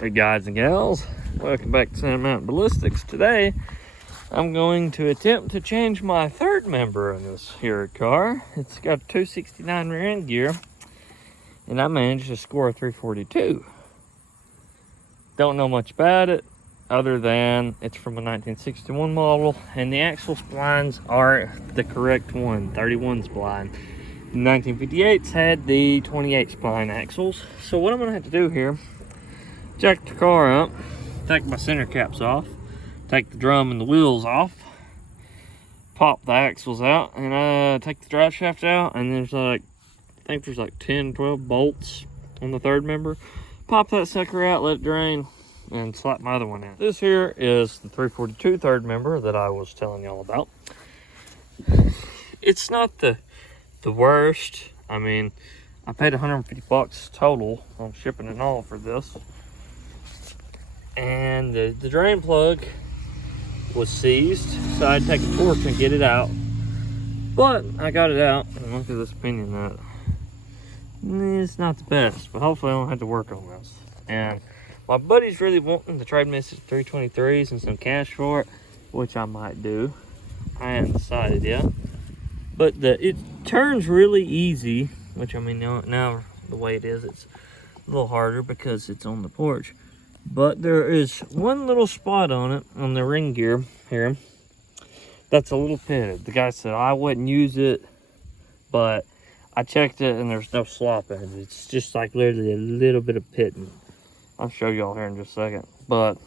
Hey guys and gals, welcome back to Santa Mountain Ballistics. Today I'm going to attempt to change my third member in this here car. It's got a 269 rear end gear and I managed to score a 342. Don't know much about it other than it's from a 1961 model and the axle splines are the correct one, 31 spline. The 1958s had the 28 spline axles. So what I'm going to have to do here, jack the car up, take my center caps off, take the drum and the wheels off, pop the axles out, and take the drive shaft out, and there's like, I think there's like 10, 12 bolts on the third member. Pop that sucker out, let it drain, and slap my other one in. This here is the 342 third member that I was telling y'all about. It's not the worst. I mean, I paid 150 bucks total on shipping and all for this. And the drain plug was seized, so I had to take a torch and get it out. But I got it out, and look at this pinion nut. It's not the best, but hopefully I don't have to work on this. And my buddy's really wanting to trade me some 323s and some cash for it, which I might do. I haven't decided yet. But it turns really easy, which I mean now the way it is, it's a little harder because it's on the porch. But there is one little spot on it, on the ring gear here, that's a little pitted. The guy said I wouldn't use it, but I checked it and there's no slop in it. It's just like literally a little bit of pitting. I'll show y'all here in just a second. But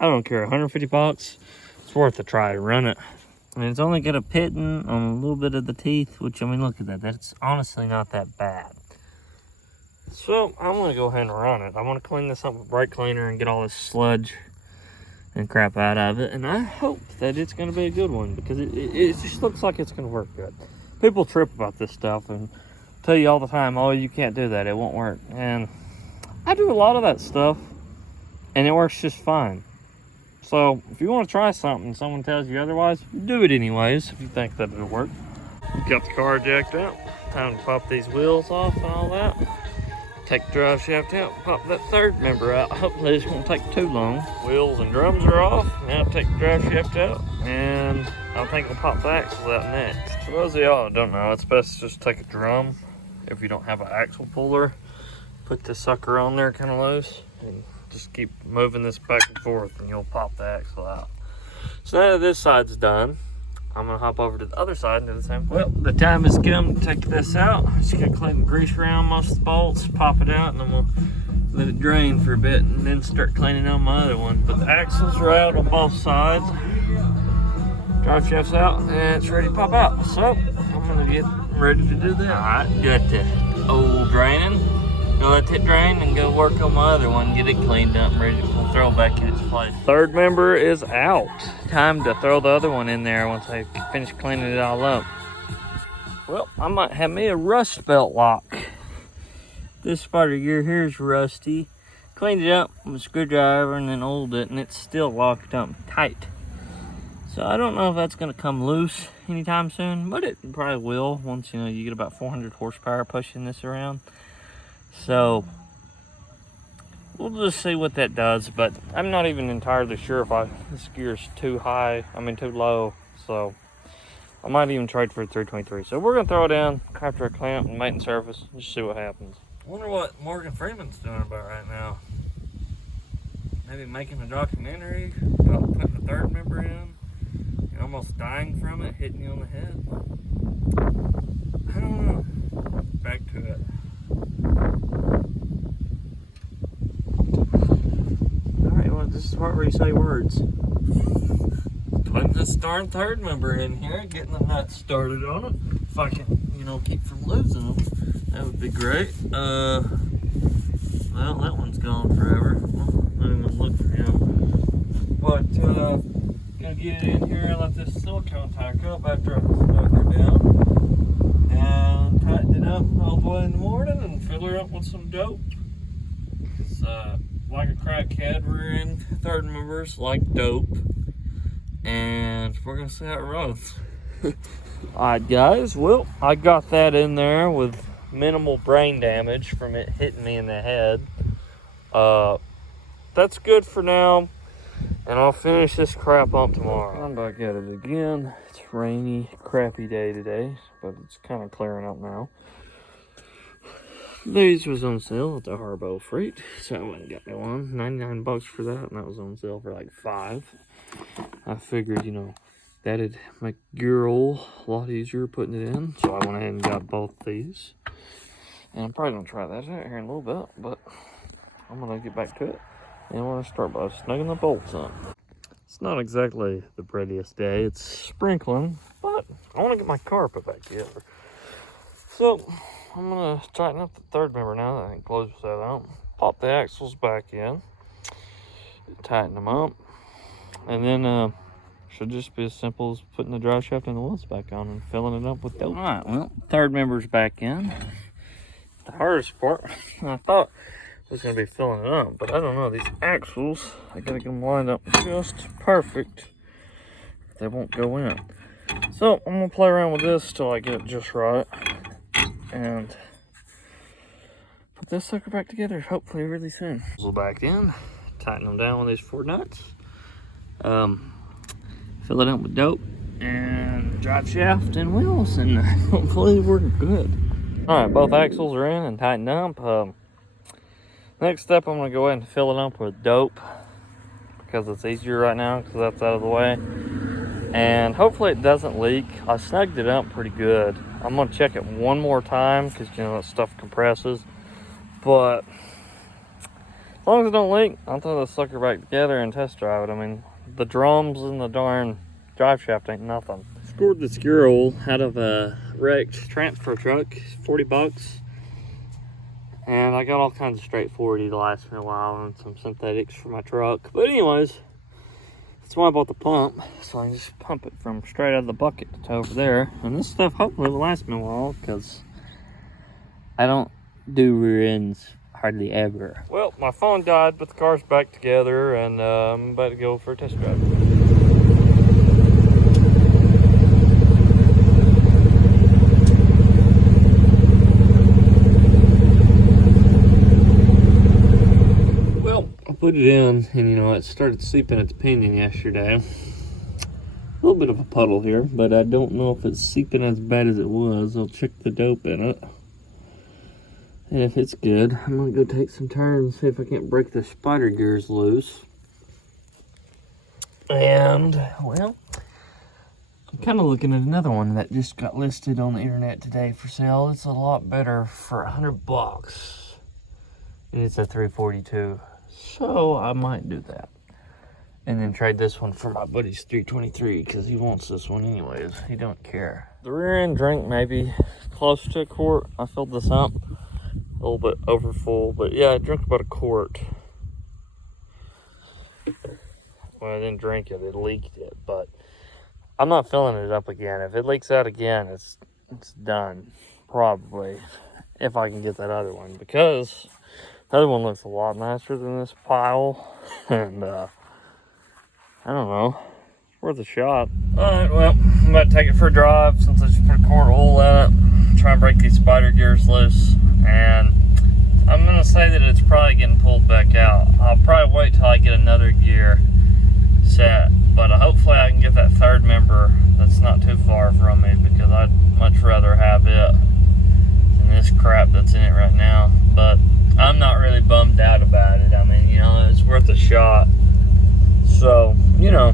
I don't care, 150 bucks, it's worth a try to run it. And it's only got a pitting on a little bit of the teeth, which, I mean, look at that. That's honestly not that bad. So I'm gonna go ahead and run it. I want to clean this up with brake cleaner and get all this sludge and crap out of it. And I hope that it's gonna be a good one because it just looks like it's gonna work good. People trip about this stuff and tell you all the time, oh, you can't do that, it won't work. And I do a lot of that stuff and it works just fine. So if you want to try something and someone tells you otherwise, do it anyways if you think that it'll work. Got the car jacked up. Time to pop these wheels off and all that. Take the drive shaft out, pop that third member out. Hopefully this won't take too long. Wheels and drums are off. Now take the drive shaft out, and I think I'll pop the axles out next. For those of y'all that don't know, it's best to just take a drum if you don't have an axle puller. Put this sucker on there kind of loose, and just keep moving this back and forth, and you'll pop the axle out. So now that this side's done, I'm gonna hop over to the other side and do the same. Well, the time has come to take this out. Just gonna clean the grease around most of the bolts, pop it out, and then we'll let it drain for a bit and then start cleaning on my other one. But the axles are out on both sides. Drive shaft's out and it's ready to pop out. So I'm gonna get ready to do that. All right, got the old draining. Gonna let it drain and go work on my other one, get it cleaned up and ready to throw back in its place. Third member is out. Time to throw the other one in there once I finish cleaning it all up. Well, I might have me a rust belt lock. This spider gear here is rusty. Cleaned it up with a screwdriver and then oiled it, and it's still locked up tight. So I don't know if that's gonna come loose anytime soon, but it probably will once you get about 400 horsepower pushing this around. So we'll just see what that does, but I'm not even entirely sure if this gear is too low. So I might even trade for a 323. So we're gonna throw it in after a clamp and maintenance surface, just see what happens. I wonder what Morgan Freeman's doing about right now. Maybe making a documentary about putting a third member in, and almost dying from it, hitting you on the head. I don't know. Back to it. Alright, well, this is the part where you say words. Putting this darn third member in here, getting the nuts started on it. If I can, keep from losing them, that would be great. Well, that one's gone forever. Well, not even look for him. But, gonna get it in here and let this silicone tack up after I smooth her down. And tighten it up all the way in the morning and fill her up with some dope. It's like a crackhead, rear-end third members like dope. And we're gonna see how it runs. Alright guys, well, I got that in there with minimal brain damage from it hitting me in the head. that's good for now. And I'll finish this crap up tomorrow. I'm back at it again. It's a rainy, crappy day today, but it's kind of clearing up now. These was on sale at the Harbo Freight, so I went and got me one. 99 bucks for that, and that was on sale for like $5. I figured, you know, that'd make your roll a lot easier putting it in, so I went ahead and got both these. And I'm probably gonna try that out here in a little bit, but I'm gonna get back to it. And I want to start by snugging the bolts on. It's not exactly the prettiest day. It's sprinkling, but I want to get my car put back together. So I'm going to tighten up the third member now that I can close that out. Pop the axles back in. Tighten them up. And then should just be as simple as putting the drive shaft and the wheels back on and filling it up with dope. Alright, well, third member's back in. The hardest part, I thought was going to be filling it up, but I don't know. These axles, I got to get them lined up just perfect. They won't go in. So I'm going to play around with this till I get it just right. And put this sucker back together hopefully really soon. Back in, tighten them down with these 4 nuts. Fill it up with dope and drive shaft and wheels, and hopefully we're good. Alright, both axles are in and tightened up. Next step, I'm going to go ahead and fill it up with dope because it's easier right now because that's out of the way. And hopefully it doesn't leak. I snugged it up pretty good. I'm going to check it one more time because, you know, that stuff compresses. But as long as it don't leak, I'll throw the sucker back together and test drive it. I mean, the drums and the darn drive shaft ain't nothing. Scored the gear oil out of a wrecked transfer truck, 40 bucks. And I got all kinds of straight 40 to last me a while and some synthetics for my truck. But anyways, that's why I bought the pump. So I can just pump it from straight out of the bucket to over there. And this stuff hopefully will last me a while because I don't do rear ends hardly ever. Well, my phone died, but the car's back together and I'm about to go for a test drive. Put it in, and you know, it started seeping its pinion yesterday. A little bit of a puddle here, but I don't know if it's seeping as bad as it was. I'll check the dope in it. And if it's good, I'm gonna go take some turns, see if I can't break the spider gears loose. And, well, I'm kind of looking at another one that just got listed on the internet today for sale. It's a lot better for 100 bucks. And it's a 342. So I might do that. And then trade this one for my buddy's 323 because he wants this one anyways. He don't care. The rear end drink maybe close to a quart. I filled this up a little bit over full, but yeah, I drank about a quart. Well, I didn't drink it, it leaked it, but I'm not filling it up again. If it leaks out again, it's done. Probably. If I can get that other one, because the other one looks a lot nicer than this pile, and I don't know, it's worth a shot. Alright, well, I'm about to take it for a drive since I just put a quart of oil in it, try and break these spider gears loose, and I'm going to say that it's probably getting pulled back out. I'll probably wait till I get another gear set, but hopefully I can get that third member that's not too far from me, because I'd much rather have it than this crap that's in it right now. But I'm not really bummed out about it. I mean, you know, it's worth a shot. So, you know.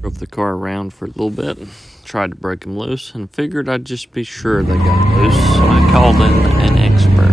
Drove the car around for a little bit, tried to break them loose, and figured I'd just be sure they got loose. So I called in an expert.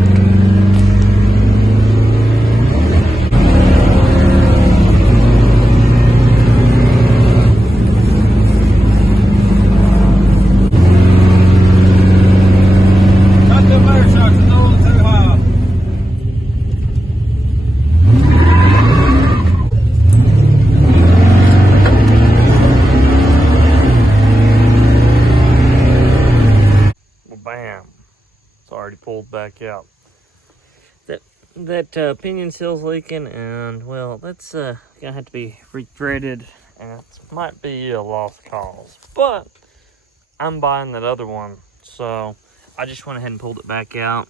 Pulled back out. That pinion seal's leaking, and well, that's gonna have to be rethreaded, and it might be a lost cause. But I'm buying that other one, so I just went ahead and pulled it back out.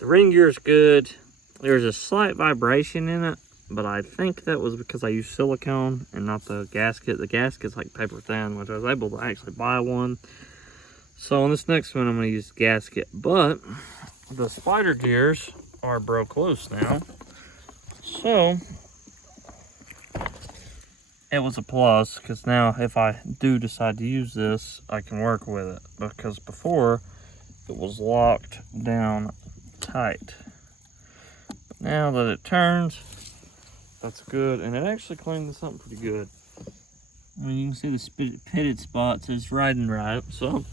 The ring gear's good. There's a slight vibration in it, but I think that was because I used silicone and not the gasket. The gasket's like paper thin, which I was able to actually buy one. So on this next one, I'm going to use the gasket, but the spider gears are broke loose now. So it was a plus, because now if I do decide to use this, I can work with it, because before it was locked down tight. But now that it turns, that's good, and it actually cleaned this up pretty good. I mean, you can see the pitted spots. It's riding right, so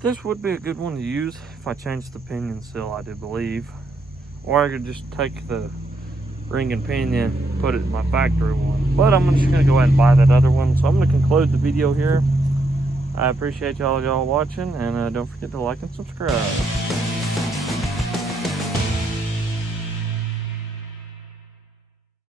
this would be a good one to use if I changed the pinion seal, I do believe. Or I could just take the ring and pinion, put it in my factory one. But I'm just gonna go ahead and buy that other one. So I'm gonna conclude the video here. I appreciate y'all watching, and don't forget to like and subscribe.